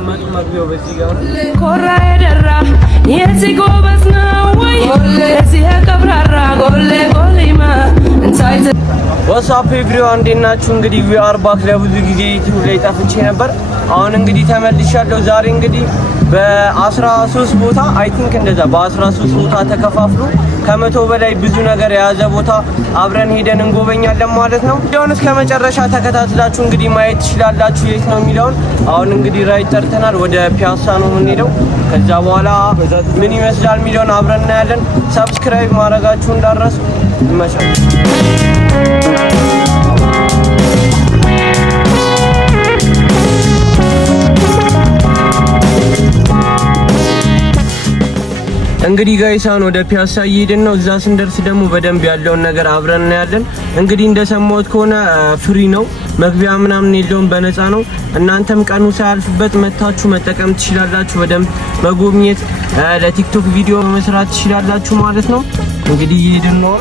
ስትመጡ መግቢያው በዚህ ጋር ኮራ የደራ የዚህ ጎበዝ ነው ወይ የዚህ ቀብራራ ጎሌ ጎሊማ እንሳይት ዋትስአፕ ኤቭሪዋን እንዴት ናችሁ? እንግዲህ ዊ አር ባክ ለብዙ ጊዜ ዩቲዩብ ላይ ጠፍቼ ነበር። አሁን እንግዲህ ተመልሻለሁ። ዛሬ እንግዲህ በ13 ቦታ አይ ቲንክ እንደዛ በ13 ቦታ ተከፋፍሎ ከመቶ በላይ ብዙ ነገር የያዘ ቦታ አብረን ሄደን እንጎበኛለን ማለት ነው። ቪዲዮውን እስከ መጨረሻ ተከታትላችሁ እንግዲህ ማየት ትችላላችሁ የት ነው የሚለውን። አሁን እንግዲህ ራይድ ጠርተናል፣ ወደ ፒያሳ ነው የምንሄደው። ከዛ በኋላ ምን ይመስላል የሚለውን አብረን እናያለን። ሰብስክራይብ ማድረጋችሁ እንዳትረሱ። ይመቻል። እንግዲህ ጋይሳን ወደ ፒያሳ እየሄድን ነው። እዛ ስንደርስ ደግሞ በደንብ ያለውን ነገር አብረን እናያለን። እንግዲህ እንደሰማሁት ከሆነ ፍሪ ነው፣ መግቢያ ምናምን የለውም፣ በነፃ ነው። እናንተም ቀኑ ሳያልፍበት መታችሁ መጠቀም ትችላላችሁ። በደንብ መጎብኘት፣ ለቲክቶክ ቪዲዮ መስራት ትችላላችሁ ማለት ነው። እንግዲህ እየሄድን ነው።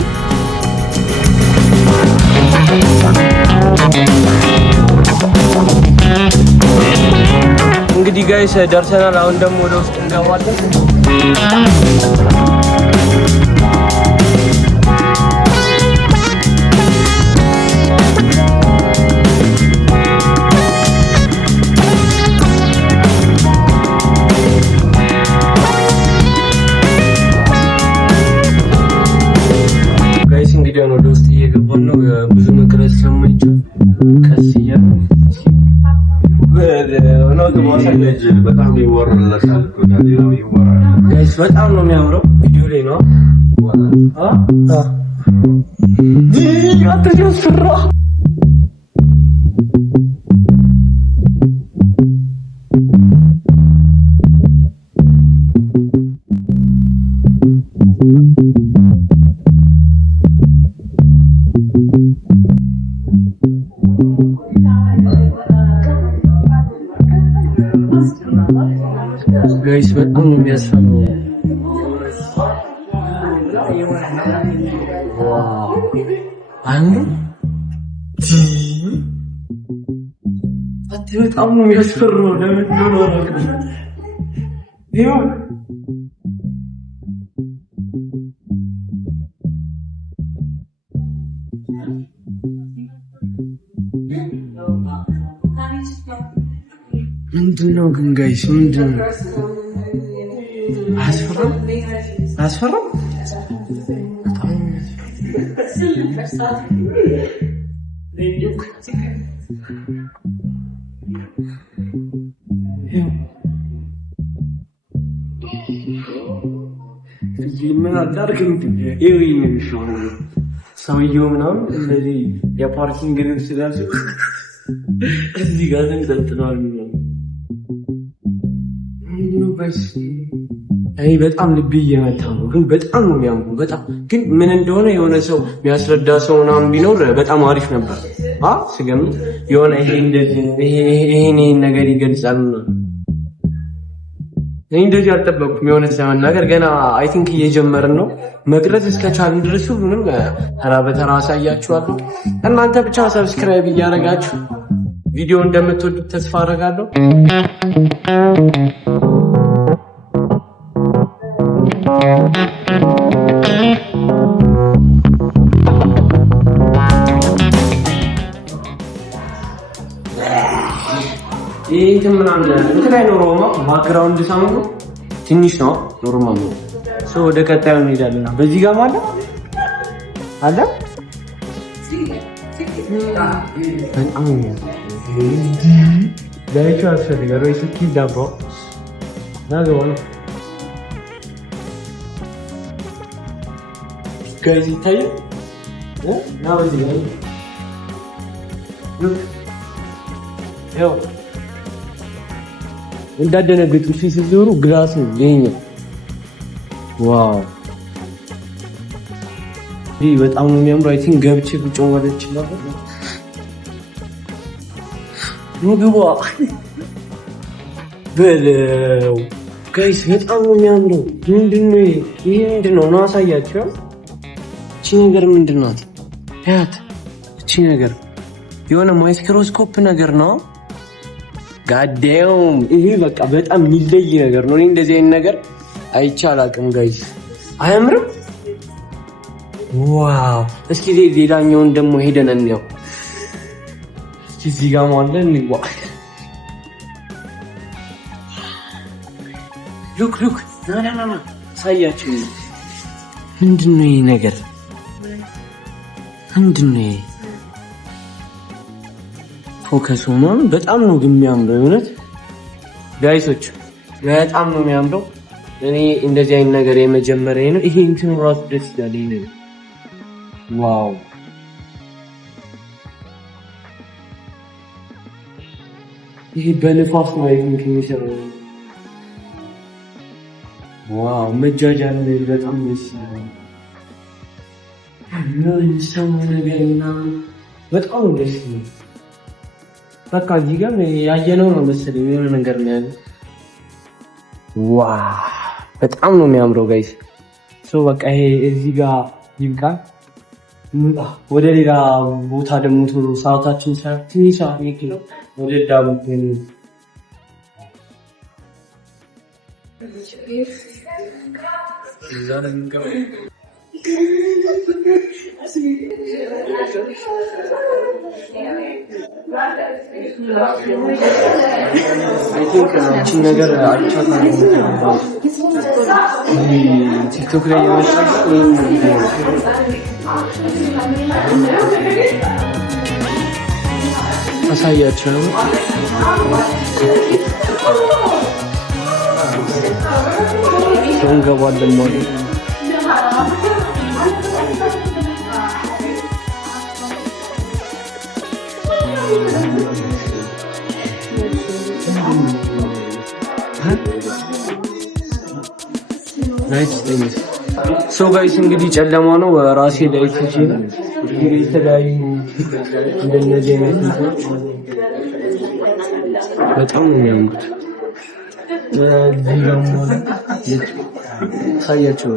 እንግዲህ ጋይስ ደርሰናል። አሁን ደግሞ ወደ ውስጥ እንገባለን። ጋይስ እንግዲህ ወደ ውስጥ እየገባን ነው። ብዙ መቅረጽ ስለማይቻል ቀስ እያልን በጣም ይወራለታል። ጋይስ በጣም ነው የሚያምረው። ቪዲዮ ላይ ነው ጋይስ በጣም ነው የሚያስፈራው። በጣም ነው የሚያስፈራው። ምንድነው ግን ጋይስ? ምንድነው? አስፈራም አስፈራም። ምን አታርክም? ሰውየው ምናምን እንደዚህ የፓርኪንግ ግርም ስላልሽ እዚህ ጋር ተንጠልጥሏል። አይ በጣም ልብ እየመታ ነው፣ ግን በጣም ነው የሚያምሩ። በጣም ግን ምን እንደሆነ የሆነ ሰው የሚያስረዳ ሰው ምናምን ቢኖር በጣም አሪፍ ነበር። ስገምት የሆነ ይሄ እንደዚህ ይሄን ነገር ይገልጻል ነው። እኔ እንደዚህ አልጠበቅኩም። የሆነ ለመናገር ገና አይ ቲንክ እየጀመርን ነው። መቅረጽ እስከቻልን ድረስ ሁሉንም ተራ በተራ አሳያችኋለሁ። እናንተ ብቻ ሰብስክራይብ እያደረጋችሁ ቪዲዮ እንደምትወዱት ተስፋ አደርጋለሁ። ይሄ ምናምን እንትን አይኖረውም። ባክግራውንድ ሳውንዱ ትንሽ ነው፣ ኖርማል ነው። ወደ ቀጣዩ እንሄዳለን። በዚህ ጋር ማለት አለ ዳይቹ አስፈልጋለሁ ወይ ስኪ ዳቦ ናገው ጋይስ ይታያል ና በዚህ ጋር ያው እንዳደነግጡ ሲዞሩ ግላስ ነው ይሄኛው። ዋው ይሄ በጣም ነው የሚያምረው። አይ ቲንክ ገብቼ ቁጭ ማለት ይችላል። ምግቧ በለው ጋይስ በጣም ነው የሚያምረው። ምንድነው ይሄ? ምንድነው ነው? አሳያችሁ። እቺ ነገር ምንድናት? ያት እቺ ነገር የሆነ ማይክሮስኮፕ ነገር ነው። ጋዴም ይሄ በቃ በጣም የሚለይ ነገር ነው። እኔ እንደዚህ አይነት ነገር አይቻላቅም ጋይስ። አያምርም? ዋው! እስኪ ሌላኛውን ደግሞ ሄደን እንየው። እስኪ እዚህ ጋር ማለት እንግባ። ሉክ ና ሳያችሁ። ምንድነው ይሄ ነገር? ምንድነው ይሄ? ፎከስ ሆኖ በጣም ነው የሚያምረው። የእውነት ጋይሶች በጣም ነው የሚያምረው። እኔ እንደዚህ አይነት ነገር የመጀመሪያ ነው። ይሄ እንትን ራሱ ደስ ይላል። ይሄ ዋው! ይሄ በንፋስ ነው የሚሰራው። ዋው! መጃጃል በጣም ደስ ይላል። በጣም ደስ ይላል። በቃ እዚህ ጋር ያየነው ነው መሰለኝ የሆነ ነገር ነው ያለው። ዋው! በጣም ነው የሚያምረው ጋይስ። በቃ ይሄ እዚህ ጋር ይብቃ። ወደ ሌላ ቦታ ደግሞ ቶሎ ሰዓታችን ትንሽ ነው ወደ ዳቡት ነገር ቲክቶክ ላይ አሳያችሁ ነው። እንገባለን ማለት ነው። ሶ ጋይስ እንግዲህ ጨለማ ነው። ራሴ ላይ ተጪኝ የተለያዩ እንደነዚህ አይነት ልጆች በጣም ነው የሚያምሩት። ሳያቸው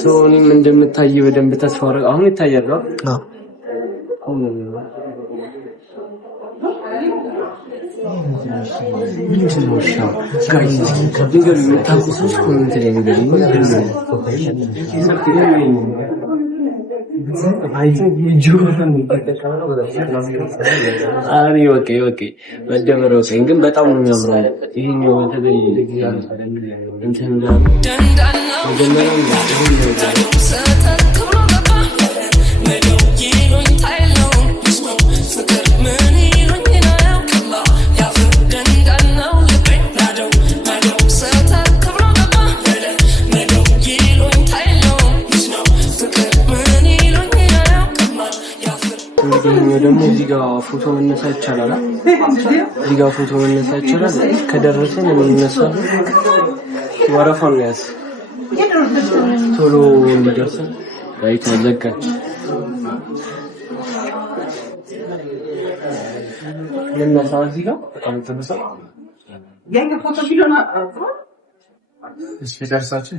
ሶ እኔም እንደምታይ በደንብ ተስፋ አደርጋለሁ። አሁን ይታያል። ግን በጣም ነው የሚያምረው። ይሄኛው በተለይ እንትን ደግሞ እዚህ ጋር ፎቶ መነሳት ይቻላል። እዚህ ጋር ፎቶ መነሳት ይቻላል። ከደረሰን እንነሳለን። ወረፋ ነው ያዝ ቶሎ እንዲደርሰን ራይት አዘጋጅ ለነሳ እዚህ ጋር በጣም ተነሳ ያንተ ፎቶ ቢሆን እሺ ደርሳችሁ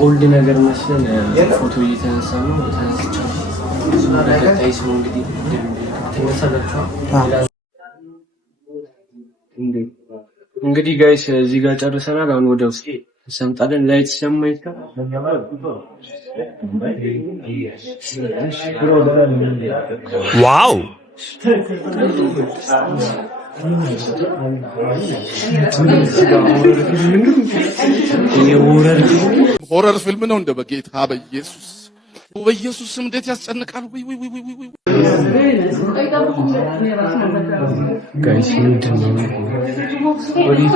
ኦልድ ነገር መስለን ፎቶ እየተነሳ ነው። ተነስቻለሁ። ሰው እንግዲህ ተነሳላችሁ። እንግዲህ ጋይስ እዚህ ጋር ጨርሰናል። አሁን ወደ ውስጥ ሰምጣለን። ላይት ሰማይታ ዋው ሆረር ፊልም ነው እንደ በጌታ በኢየሱስ ስም እንዴት ያስጨንቃል! ወይ ጋይስ ምንድነው? ወዲህ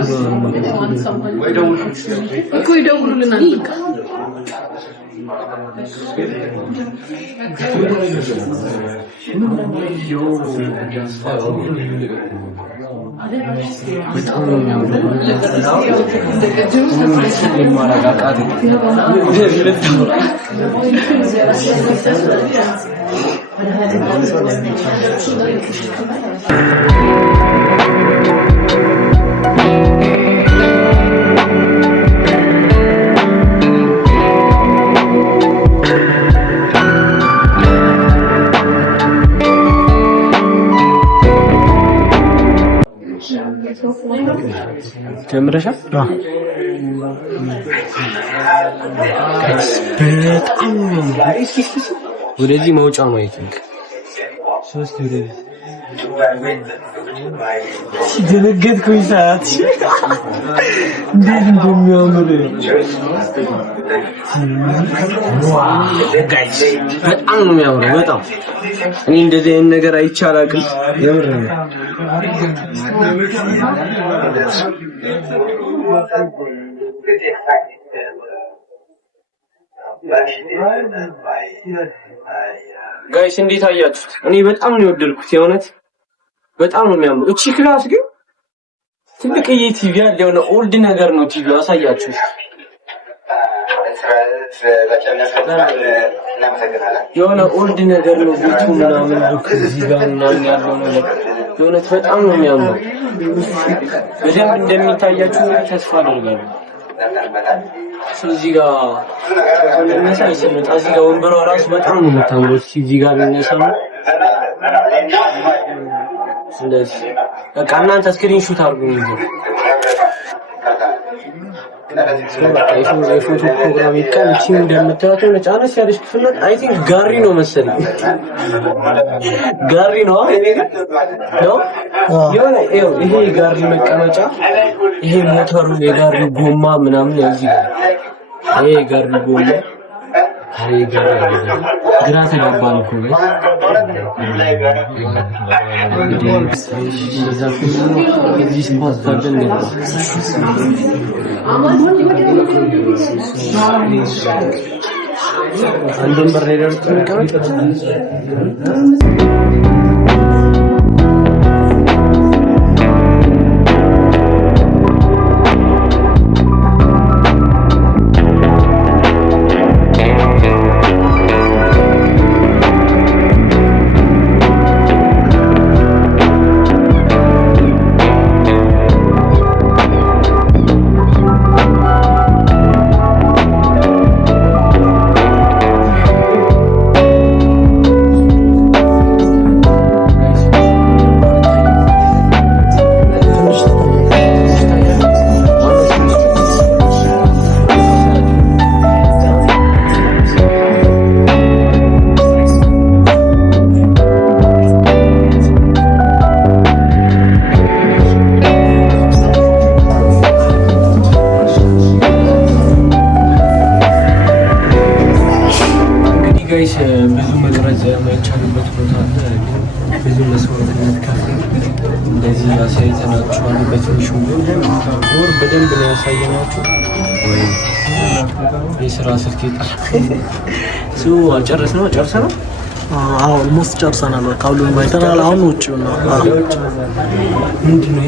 ጀምረሻ ወደዚህ መውጫ ነው አይቲንክ ሶስት ወደዚህ ሲደነገጥኩኝ ሰዓት እንዴት እንደሚያምር ጋይስ በጣም ነው የሚያምረው በጣም እኔ እንደዚህ አይነት ነገር አይቻላቅም የምር ነው ጋይስ እንዴት አያችሁት እኔ በጣም ነው የወደድኩት የእውነት በጣም ነው የሚያምረው እቺ ክላስ ግን ትልቅ ቲቪ ያለው ነው ኦልድ ነገር ነው ቲቪው አሳያችሁ የሆነ ኦልድ ነገር ነው ቤቱ ምናምን ልክ እዚህ ጋር ምናምን ያለው ነው የእውነት በጣም ነው የሚያምረው በደንብ እንደሚታያችሁ ተስፋ አደርጋለሁ እዚህ ጋር ለምሳሌ ሲመጣ እዚህ ጋር ወንበሯ ራሱ በጣም ነው የምታምረው እዚህ ጋር ቢነሳው ስለዚህ በቃ እናንተ ስክሪንሾት አድርጉኝ እንጂ የፎቶ ፕሮግራም ይካል እቺ እንደምታዩት ነጫነስ ያለች ክፍል አይ ቲንክ ጋሪ ነው መሰለኝ ጋሪ ነው ነው የሆነ ይሄ ጋሪ መቀመጫ ይሄ ሞተሩ የጋሪ ጎማ ምናምን ያዚህ ይሄ ጋሪ ጎማ ይሄ ጋሪ ግራ ተጋባን እኮ እዚህ ስፖርት ፈደን አንዱን በሬደር ተቀመጥ ብዙ መቅረጽ የማይቻልበት ቦታ አለ ብዙ መስዋዕትነት ከፍለን እንደዚህ ያሳይተናችኋል በትንሹ ወር በደንብ ነው ያሳየናችሁ ወይ የስራ ስልክ ሱ አልጨረስነው ጨርሰናል አዎ ኦልሞስት ጨርሰናል በቃ ሁሉንም አይተናል አሁን ውጪ ነው ምንድነው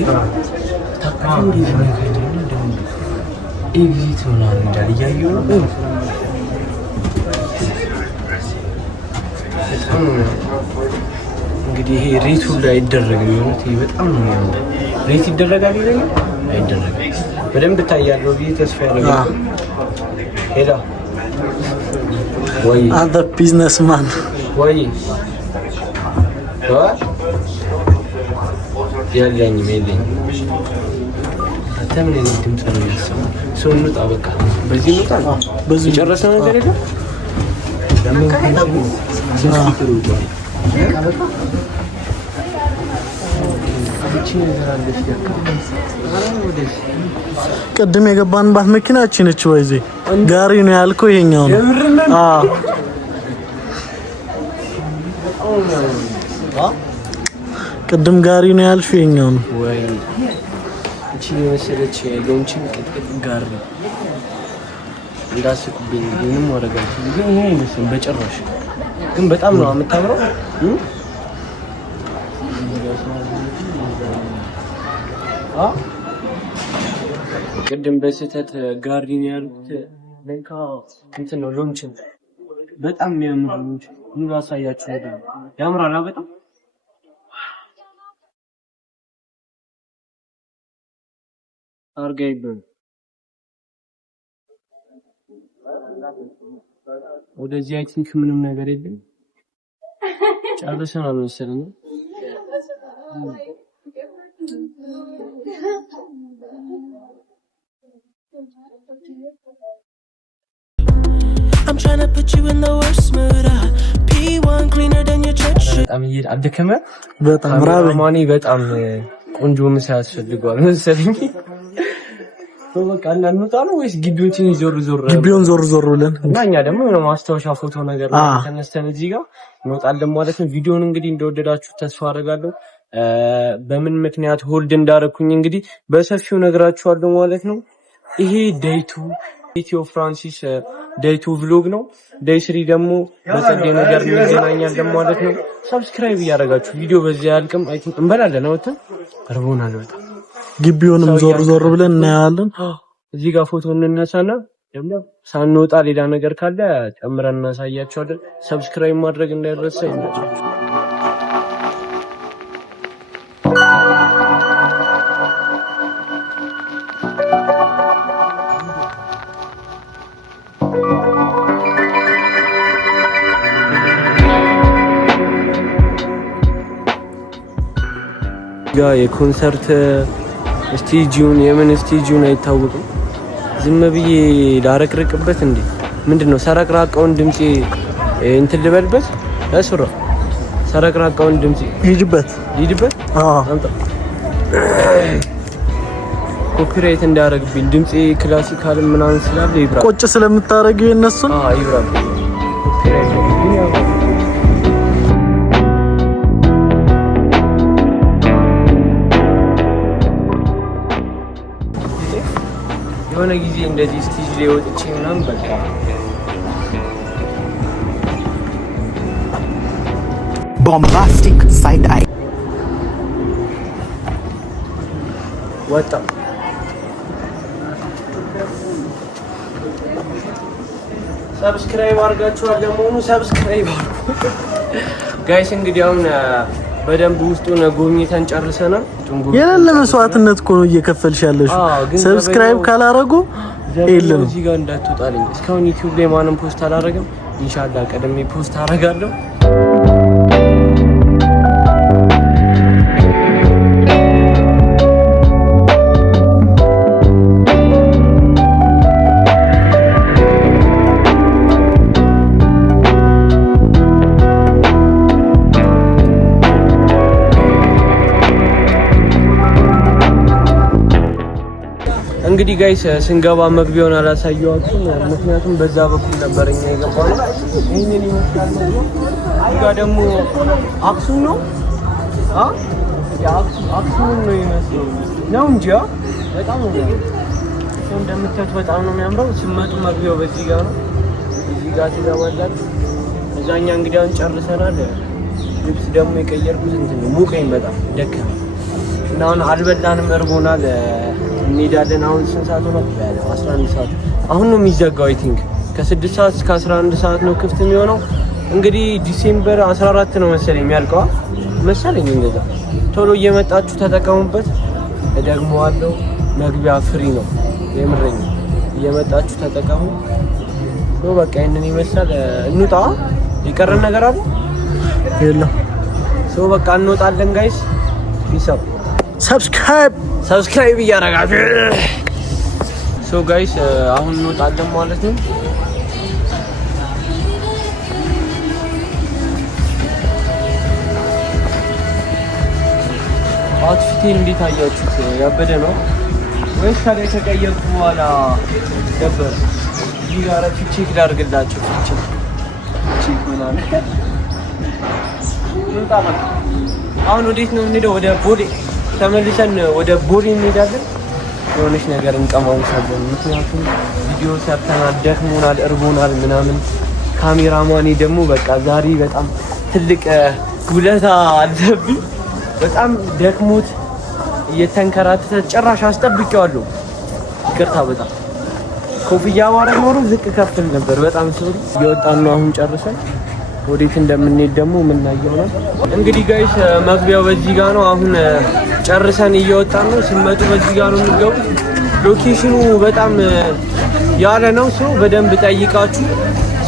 ታውቃለህ እንዴት ነው ኤግዚት ምናምን እንዳል እያየሁ ነው እንግዲህ ይሄ ሬቱ ላይ አይደረግም የሆነት ይሄ በጣም ነው የሚያምረው ሬት ይደረጋል ይለኛል አይደረግም በደንብ ታያለው ብዬ ተስፋ ያደርጋለሁ ሄዳ ወይ አንተ ቢዝነስማን ወይ ያለኝ ሜልኝ አተምን ነው ድምጽ ነው የሚሰማው ሰው እንውጣ በቃ በዚህ እንውጣ በዚህ ጨረሰን ነገር የለም ቅድም የገባንባት መኪናችን እቺ ወይዚ ጋሪ ነው ያልከው ይሄኛው ነው ቅድም ጋሪ ነው ያልሽው ይሄኛው ነው ወይ እቺ የመሰለች ሎንቺን ቅጥቅጥ ጋሪ እንዳስቁብኝ ምንም ወረጋች ግን ይሄ አይመስልም በጭራሽ ግን በጣም ነው የምታምረው ቅድም በስህተት ጋርዲን ያሉት ለካ እንትን ነው ሎንችን በጣም የሚያምር ምን አሳያችሁ አይደል ያምራል በጣም አርጋይብን ወደዚህ አይ ቲንክ ምንም ነገር የለም ጨርሰናል መሰለኝ I'm trying to put you in the worst mood. P1 cleaner than your church. በጣም አደከመ በጣም ራበኝ ማኒ በጣም ቆንጆ ምሳ ያስፈልገዋል መሰለኝ በቃ እናንተ ነው ወይስ ግቢውን ዞር ብለን እና ደግሞ ማስታወሻ ፎቶ ነገር ተነስተን እዚህ ጋር እንወጣለን ማለት ነው ቪዲዮውን እንግዲህ እንደወደዳችሁ ተስፋ አደርጋለሁ በምን ምክንያት ሆልድ እንዳረኩኝ እንግዲህ በሰፊው ነግራችኋለሁ ማለት ነው ይሄ ዴይቱ ኢትዮ ፍራንሲስ ዴይቱ vlog ነው ዴይ 3 ደግሞ በጸደይ ነገር እንገናኛለን ማለት ነው ሰብስክራይብ ያደርጋችሁ ቪዲዮ በዚህ ያልቅም አይ ቲንክ እንበላለን ነው አርቦናል በጣም ግቢውንም ዞር ብለን እናያለን እዚህ ጋር ፎቶ እንነሳና ደግሞ ሳንወጣ ሌላ ነገር ካለ ጨምረን እናሳያችኋለን ሰብስክራይብ ማድረግ እንዳይረሳ ይመጣችሁ ጋ የኮንሰርት ስቴጂውን የምን ስቴጂውን አይታወቅም ዝም ብዬ ላረቅርቅበት እንዴ ምንድነው ሰረቅራቃውን ድምጽ እንትን ልበልበት ለሱራ ሰረቅራቃውን ድምጽ ይጅበት አምጣ ኮፒራይት እንዳያረግብኝ ድምጽ ክላሲካል ምናምን ስላለ ይብራ ቆጭ ስለምታረጊው እነሱን ይብራ ኮፒራይት የሆነ ጊዜ እንደዚህ ስቴጅ ላይ ወጥቼ ምናምን በቃ bombastic side eye ወጣ ሰብስክራይብ አድርጋችኋል ለሞኑ ሰብስክራይብ አድርጉ ጋይስ እንግዲህ አሁን በደንብ ውስጡን ጎብኝተን ጨርሰናል የሌለ መስዋዕትነት እኮ ነው እየከፈልሽ ያለሽ ሰብስክራይብ ካላረጉ የለም እዚህ ጋር እንዳትወጣልኝ እስካሁን ዩቲዩብ ላይ ማንም ፖስት አላረገም ኢንሻአላህ ቀደም ፖስት አረጋለሁ እንግዲህ ጋይስ ስንገባ መግቢያውን አላሳየዋችሁም ምክንያቱም በዛ በኩል ነበርኛ የገባነው ይሄንን ይመስላል ነው እዚህ ጋር ደግሞ አክሱም ነው አክሱም ነው ይመስላል ነው እንጂ በጣም ነው እንደምታዩት በጣም ነው የሚያምረው ስመጡ መግቢያው በዚህ ጋር ነው እዚህ ጋር ትገባላችሁ እዛኛ እንግዲህ አሁን ጨርሰናል ልብስ ደግሞ የቀየርኩት እንትን ነው ሙቀኝ በጣም ደከመ እና አሁን አልበላንም እርቦናል እንሄዳለን አሁን ስንት ሰዓት ነው 11 ሰዓት አሁን ነው የሚዘጋው አይ ቲንክ ከ6 ሰዓት እስከ 11 ሰዓት ነው ክፍት የሚሆነው እንግዲህ ዲሴምበር 14 ነው መሰለኝ የሚያልቀው መሰለኝ እንደዛ ቶሎ እየመጣችሁ ተጠቀሙበት ደግሞዋለሁ መግቢያ ፍሪ ነው የምረኝ እየመጣችሁ ተጠቀሙ ነው በቃ ይሄንን ይመስላል እንውጣ ይቀረን ነገር አለ የለም ሶ በቃ እንወጣለን ጋይስ ፒስ ሰብስክራይብ እያደረጋችሁ ሶ ጋይስ አሁን እንወጣለን ማለት ነው አውትፊቴን እንዴት አያችሁት ያበደ ነው ወይስ ታዲያ ተቀየርኩ በኋላ ደበር ይጋራ ቼክ ላድርግላችሁ ቼክ ምናምን አሁን ወዴት ነው የምንሄደው ወደ ቦሌ ተመልሰን ወደ ቦሌ እንሄዳለን የሆነች ነገር እንቀማውሳለን። ምክንያቱም ቪዲዮ ሰርተናል፣ ደክሞናል፣ እርቦናል ምናምን። ካሜራማኔ ደግሞ በቃ ዛሬ በጣም ትልቅ ውለታ አለብኝ። በጣም ደክሞት እየተንከራተተ ጭራሽ አስጠብቄዋለሁ። ይቅርታ በጣም ኮፍያ ባረግ ኖሮ ዝቅ ከፍል ነበር። በጣም ሶሪ። እየወጣን ነው አሁን ጨርሰን። ወዴት እንደምንሄድ ደግሞ የምናየው ነው። እንግዲህ ጋይስ መግቢያው በዚህ ጋር ነው። አሁን ጨርሰን እየወጣን ነው። ስመጡ በዚህ ጋር ነው የምትገቡት። ሎኬሽኑ በጣም ያለ ነው። ሰው በደንብ ጠይቃችሁ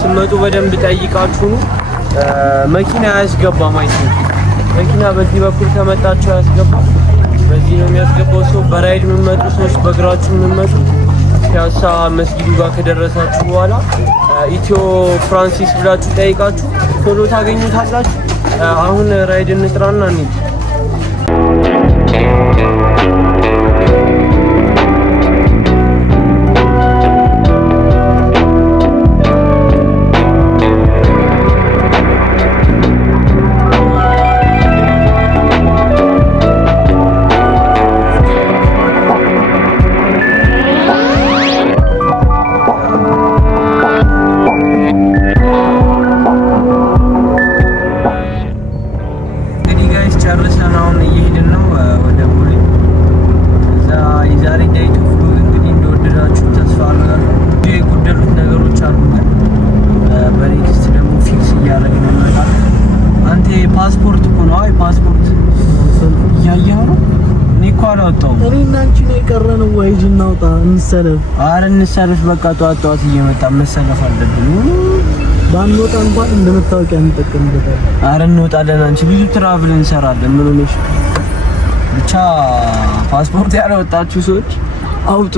ስመጡ በደንብ ጠይቃችሁ ነው። መኪና አያስገባም። መኪና በዚህ በኩል ከመጣችሁ አያስገባም። በዚህ ነው የሚያስገባው። ሰው በራይድ የምትመጡ ሰዎች በእግራችሁ የምትመጡ ፒያሳ መስጊዱ ጋር ከደረሳችሁ በኋላ ኢትዮ ፍራንሲስ ብላችሁ ጠይቃችሁ ቶሎ ታገኙታላችሁ። አሁን ራይድ እንጥራና እንሂድ። ፓስፖርት እኮ ነው። አይ ፓስፖርት ያያው ነው። እኔ እኮ አላወጣሁም። እኔ እና አንቺ ነው የቀረነው። ወይ እናውጣ፣ እንሰለፍ። ኧረ እንሰለፍ። በቃ ጠዋት እየመጣ መሰለፍ አለብን። ባንወጣ እንኳን እንደመታወቂያ እንጠቀምበታለን። ኧረ እንወጣለን። አንቺ ብዙ ትራቭል እንሰራለን። ምን ሆነሽ? ብቻ ፓስፖርት ያላወጣችሁ ሰዎች አውጡ።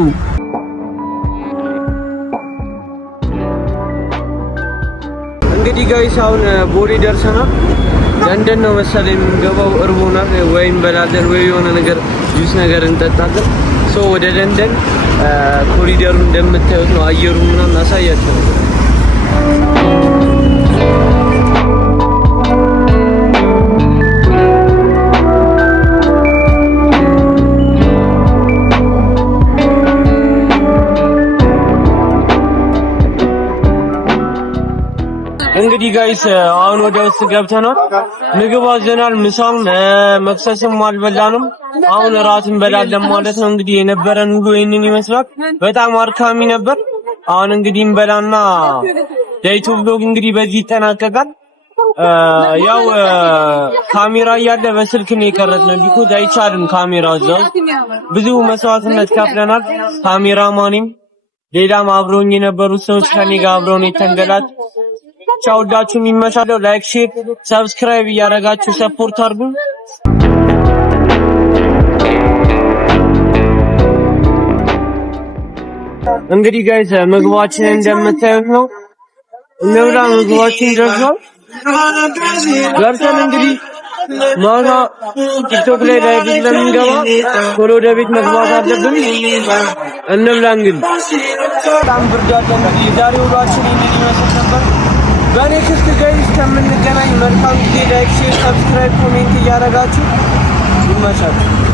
እንግዲህ ጋይስ አሁን ቦሌ ደርሰናል። ለንደን ነው መሰለኝ የምንገባው። እርቦናል። ወይ እንበላለን ወይ የሆነ ነገር ጁስ ነገር እንጠጣለን። ሶ ወደ ለንደን ኮሪደሩ እንደምታዩት ነው። አየሩ ምናምን አሳያችሁ ነው። እንግዲህ ጋይስ አሁን ወደ ውስጥ ገብተናል። ምግብ አዘናል። ምሳም መክሰስም አልበላንም። አሁን እራት እንበላለን ማለት ነው። እንግዲህ የነበረን ውሎ ይሄንን ይመስላል። በጣም አድካሚ ነበር። አሁን እንግዲህ እንበላና ዴይቱ ብሎግ እንግዲህ በዚህ ይጠናቀቃል። ያው ካሜራ እያለ በስልክ ነው የቀረጽነው። ቢኮዝ አይቻልም ካሜራ እዛው ብዙ መስዋዕትነት ከፍለናል። ካሜራማንም ሌላም አብረውኝ የነበሩት ሰዎች ከኔ ጋር አብረው ነው የተንገላት። ቻው ዳችሁ የሚመቻለው ላይክ፣ ሼር፣ ሰብስክራይብ እያደረጋችሁ ሰፖርት አድርጉ። እንግዲህ ጋይስ ምግባችን እንደምታዩት ነው። እንብላ። ምግባችን ደርሷል። ደርሰን እንግዲህ ማታ ቲክቶክ ላይ ስለምንገባ ቶሎ ወደ ቤት መግባት አለብን። እንብላ። እንግዲህ በጣም ብርድ አለ። እንግዲህ የዛሬ ውሏችን እንግዲህ ይመስል ነበር። በኔክስት ጋይስ ከምንገናኝ መልካም ጊዜ። ላይክ፣ ሼር፣ ሰብስክራይብ፣ ኮሜንት እያደረጋችሁ ይመቻችሁ።